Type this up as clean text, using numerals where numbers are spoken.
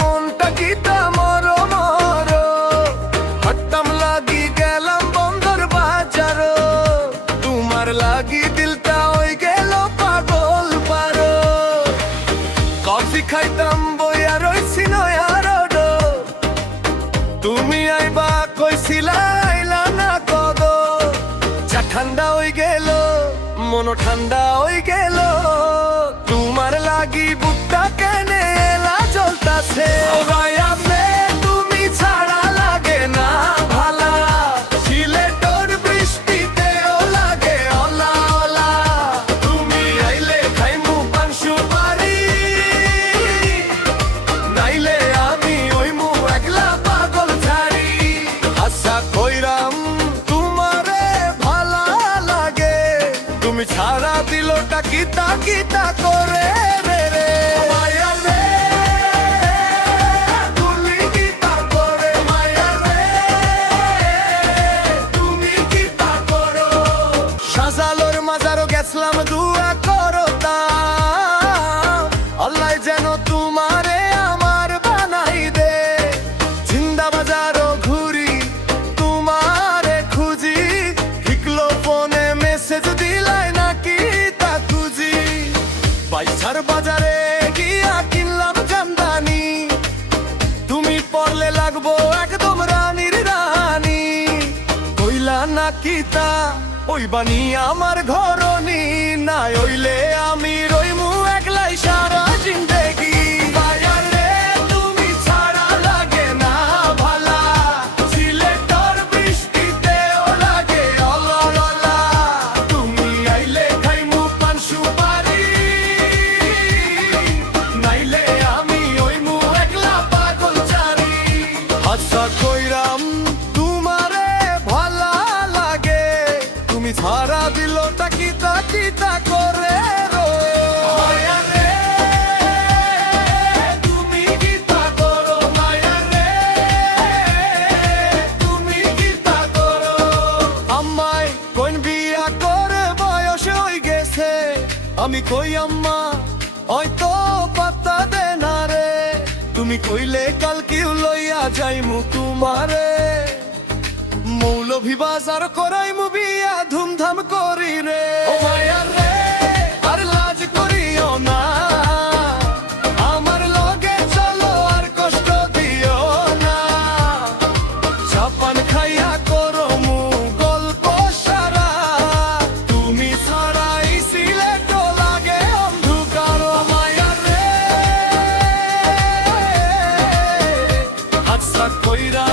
মনটা কিতা মরো মরো, হট্টাম লাগি গেলাম বন্দর বাজারো, তোমার লাগি দিলটা হই গেল পাগল পারো। কফি খাইতাম বইয়া রইছি নয়ারডো, তুমি আইবা কইছিলা আইলা না কদ। চা ঠান্ডা হই গেল মন ঠান্ডা হই গেল, তোমার লাগি বুকটা কেনে এলা জ্বলতাছে। তুমি ছাড়া লাগে না ভালা, সিলেটর বৃষ্টিতেও লাগে অলা অলা। তুমি আইলে খাইমু পান সুপারি, নাইলে আমি ওইমু একলা পাগল ছাড়ি। আশা কইরাম তোমারে ভালা লাগে, তুমি ছাড়া দিলটা কিতা কিতা করে রে রে। মায়া রে, তুমি কিতা করে মায়া রে, তুমি কিতা করো। সাজালোর মাজারও গেছলাম দুয়া করতাম, আল্লাহ যেন তোমারে আমার বানাই দে। জিন্দা বাজারও ঘুরি তোমারে খুঁজি, হিকলো ফোনে মেসেজ দিলাই নাকি তা খুঁজি। বাইসার বাজারে গিয়া কিনলাম জামদানি, তুমি পরলে লাগবো একদম রানীর রানী। কইলা নাকি তা ওই বানি আমার ঘরনি, না ওইলে আমি রইমু একলাই সারা জিন্দেগি। মায়া রে, তুমি ছাড়া লাগে না ভালা, সিলেটর বৃষ্টিতেও লাগে অলা অলা। তুমি আইলে খাইমু পান সুপারি, নাইলে আমি ওইমু একলা পাগল চারি। আচ্ছা কইরাম তোমারে ভালা লাগে, তুমি ছাড়া দিলটা কিতা কিতা করে রো। মায়া রে, তুমি কিতা করো মায়া রে, তুমি কিতা করো। আম্মাই কোন বিয়া করে বয়স হই গেছে, আমি কই আম্মা হয়তো পাত্তা দে না রে। তুমি কইলে কালকিও লইয়া যাইমু তোমারে, মৌলভী বাজার করাইমু বিয়া ধুমধাম করি রে। ও মায়া রে, আর লাজ করিও না, আমার লগে চলো আর কষ্ট দিও না। চাপান খাইয়া করমু গল্প সারা, তুমি ছাড়াই সিলেট লাগে অন্ধকার। মায়া রে, আচ্ছা কইরা